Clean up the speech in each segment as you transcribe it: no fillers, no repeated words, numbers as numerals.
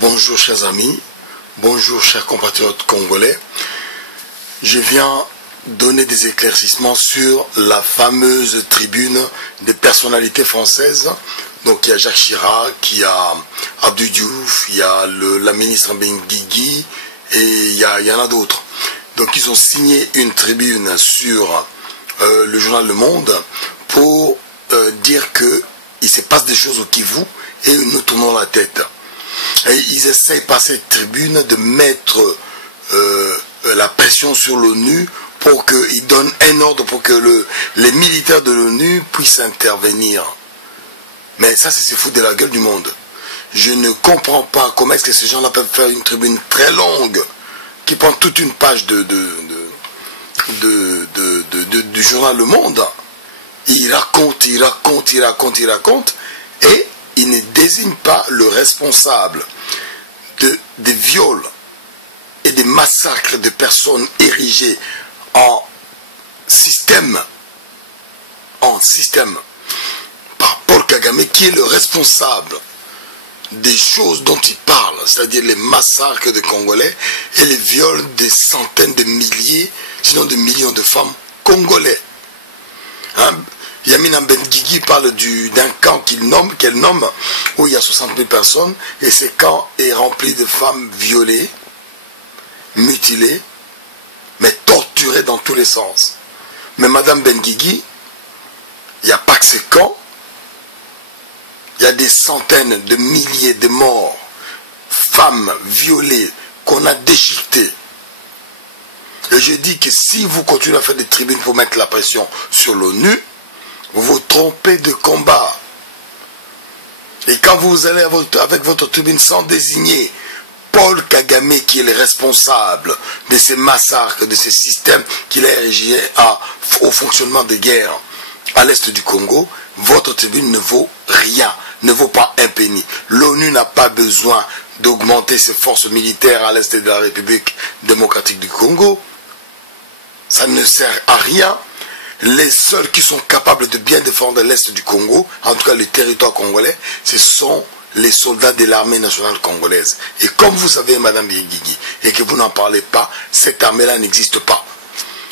Bonjour chers amis, bonjour chers compatriotes congolais. Je viens donner des éclaircissements sur la fameuse tribune des personnalités françaises. Donc il y a Jacques Chirac, il y a Abdou Diouf, il y a la ministre Benguigui et il y en a d'autres. Donc ils ont signé une tribune sur le journal Le Monde pour dire qu'il se passe des choses au Kivu et nous tournons la tête. Et ils essayent par cette tribune de mettre la pression sur l'ONU pour qu'ils donnent un ordre pour que les militaires de l'ONU puissent intervenir. Mais ça, c'est se foutre de la gueule du monde. Je ne comprends pas comment est-ce que ces gens-là peuvent faire une tribune très longue qui prend toute une page du journal Le Monde. Ils racontent et il ne désigne pas le responsable des viols et des massacres de personnes érigés en système par Paul Kagame, qui est le responsable des choses dont il parle, c'est-à-dire les massacres de Congolais et les viols de centaines de milliers, sinon de millions de femmes congolais. Yamina Benguigui parle d'un camp qu'elle nomme, où il y a 60 000 personnes, et ce camp est rempli de femmes violées, mutilées, mais torturées dans tous les sens. Mais Madame Benguigui, il n'y a pas que ces camps, il y a des centaines de milliers de morts, femmes violées, qu'on a déchiquetées. Et je dis que si vous continuez à faire des tribunes pour mettre la pression sur l'ONU, vous vous trompez de combat. Et quand vous allez avec votre tribune sans désigner Paul Kagame, qui est le responsable de ces massacres, de ces systèmes qu'il a érigés au fonctionnement des guerres à l'est du Congo, votre tribune ne vaut rien, ne vaut pas un penny. L'ONU n'a pas besoin d'augmenter ses forces militaires à l'est de la République démocratique du Congo. Ça ne sert à rien. Les seuls qui sont capables de bien défendre l'est du Congo, en tout cas le territoire congolais, ce sont les soldats de l'armée nationale congolaise. Et comme vous savez, Madame Benguigui, et que vous n'en parlez pas, cette armée-là n'existe pas.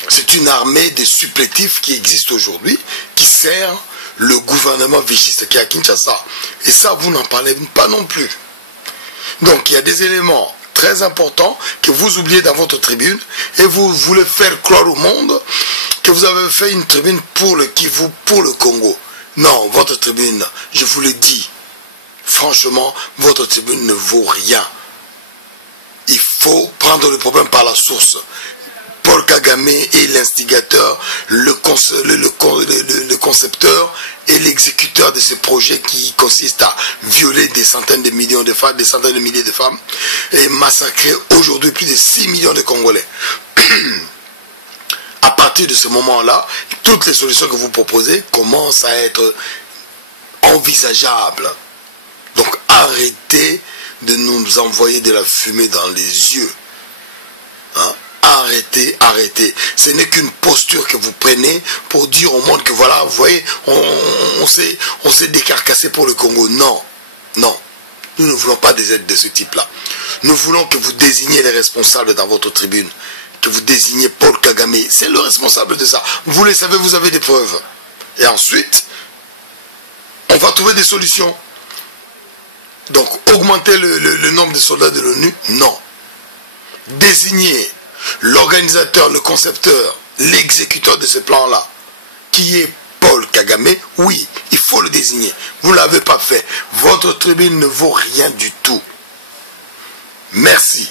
C'est une armée de supplétifs qui existe aujourd'hui, qui sert le gouvernement vichiste qui est à Kinshasa. Et ça, vous n'en parlez pas non plus. Donc il y a des éléments très importants que vous oubliez dans votre tribune, et vous voulez faire croire au monde que vous avez fait une tribune pour le Kivu, pour le Congo. Non, votre tribune, je vous le dis, franchement, votre tribune ne vaut rien. Il faut prendre le problème par la source. Paul Kagame est l'instigateur, le concepteur et l'exécuteur de ce projet qui consiste à violer des centaines de millions de femmes, des centaines de milliers de femmes, et massacrer aujourd'hui plus de 6 millions de Congolais. À partir de ce moment-là, toutes les solutions que vous proposez commencent à être envisageables. Donc arrêtez de nous envoyer de la fumée dans les yeux. Arrêtez. Ce n'est qu'une posture que vous prenez pour dire au monde que voilà, vous voyez, on s'est décarcassé pour le Congo. Non. Nous ne voulons pas des aides de ce type-là. Nous voulons que vous désigniez les responsables dans votre tribune. Que vous désignez Paul Kagame. C'est le responsable de ça. Vous le savez, vous avez des preuves. Et ensuite, on va trouver des solutions. Donc, augmenter le nombre de soldats de l'ONU, non. Désigner l'organisateur, le concepteur, l'exécuteur de ce plan-là, qui est Paul Kagame, oui, il faut le désigner. Vous ne l'avez pas fait. Votre tribune ne vaut rien du tout. Merci.